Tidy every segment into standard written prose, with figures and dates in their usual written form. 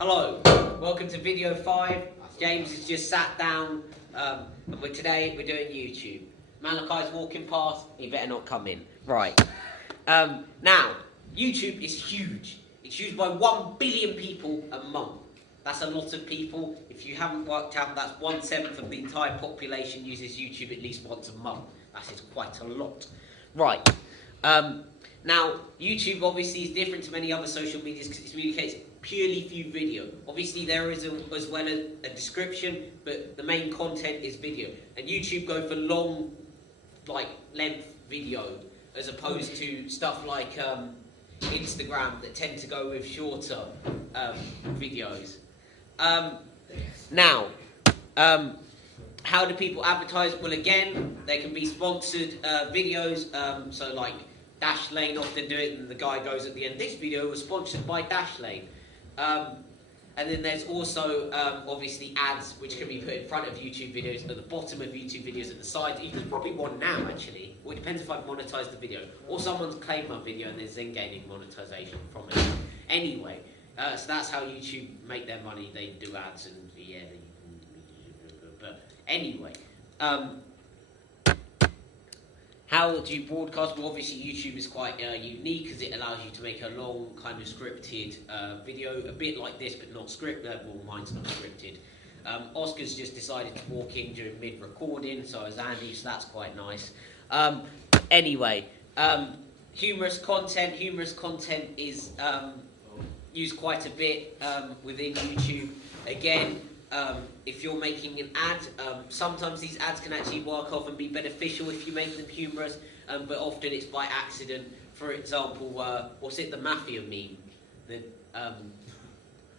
Hello, welcome to video 5. James has just sat down and today we're doing YouTube. Malachi's walking past, he better not come in. Right. Now, YouTube is huge. It's used by 1 billion people a month. That's a lot of people. If you haven't worked out, that's 1/7 of the entire population uses YouTube at least once a month. That is quite a lot. Right. Now, YouTube obviously is different to many other social medias because it communicates purely through video. Obviously, there is as well a description, but the main content is video. And YouTube go for long, length video, as opposed to stuff like Instagram that tend to go with shorter videos. Now, how do people advertise? Well, again, they can be sponsored videos. So like Dashlane often do it, and the guy goes at the end, this video was sponsored by Dashlane. And then there's also obviously ads which can be put in front of YouTube videos, at the bottom of YouTube videos, at the side. There's probably one now actually. Well, it depends if I've monetized the video or someone's claimed my video and they're then gaining monetization from it. Anyway, so that's how YouTube make their money. They do ads and yeah. But anyway, how do you broadcast? Well, obviously YouTube is quite unique because it allows you to make a long kind of scripted video, a bit like this, but not scripted. Well, mine's not scripted. Oscar's just decided to walk in during mid-recording, so is Andy, so that's quite nice. Anyway, humorous content. Humorous content is used quite a bit within YouTube. Again, if you're making an ad, sometimes these ads can actually work off and be beneficial if you make them humorous, but often it's by accident. For example, what's it, the mafia meme? The,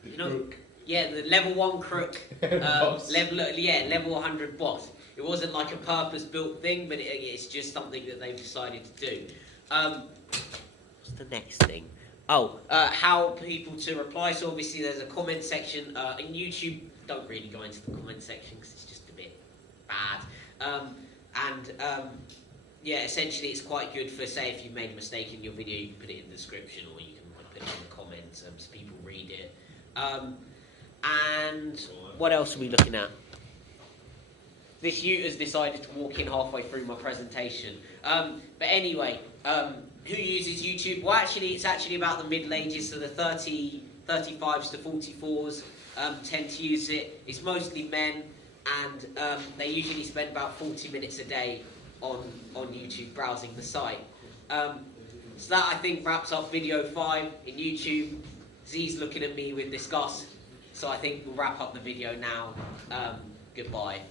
you know, crook. Yeah, the level 1 crook, level 100 boss. It wasn't like a purpose-built thing, but it's just something that they've decided to do. What's the next thing? Oh, how people to reply. So obviously there's a comment section. In YouTube, don't really go into the comment section because it's just a bit bad. Yeah, essentially it's quite good for, say, if you made a mistake in your video, you can put it in the description or you can put it in the comments so people read it. And what else are we looking at? This Ute has decided to walk in halfway through my presentation. But anyway, who uses YouTube? Well, actually, it's actually about the Middle Ages, so the 35s to 44s tend to use it. It's mostly men, and they usually spend about 40 minutes a day on YouTube browsing the site. So that, I think, wraps up video 5 in YouTube. Z's looking at me with disgust, so I think we'll wrap up the video now. Goodbye.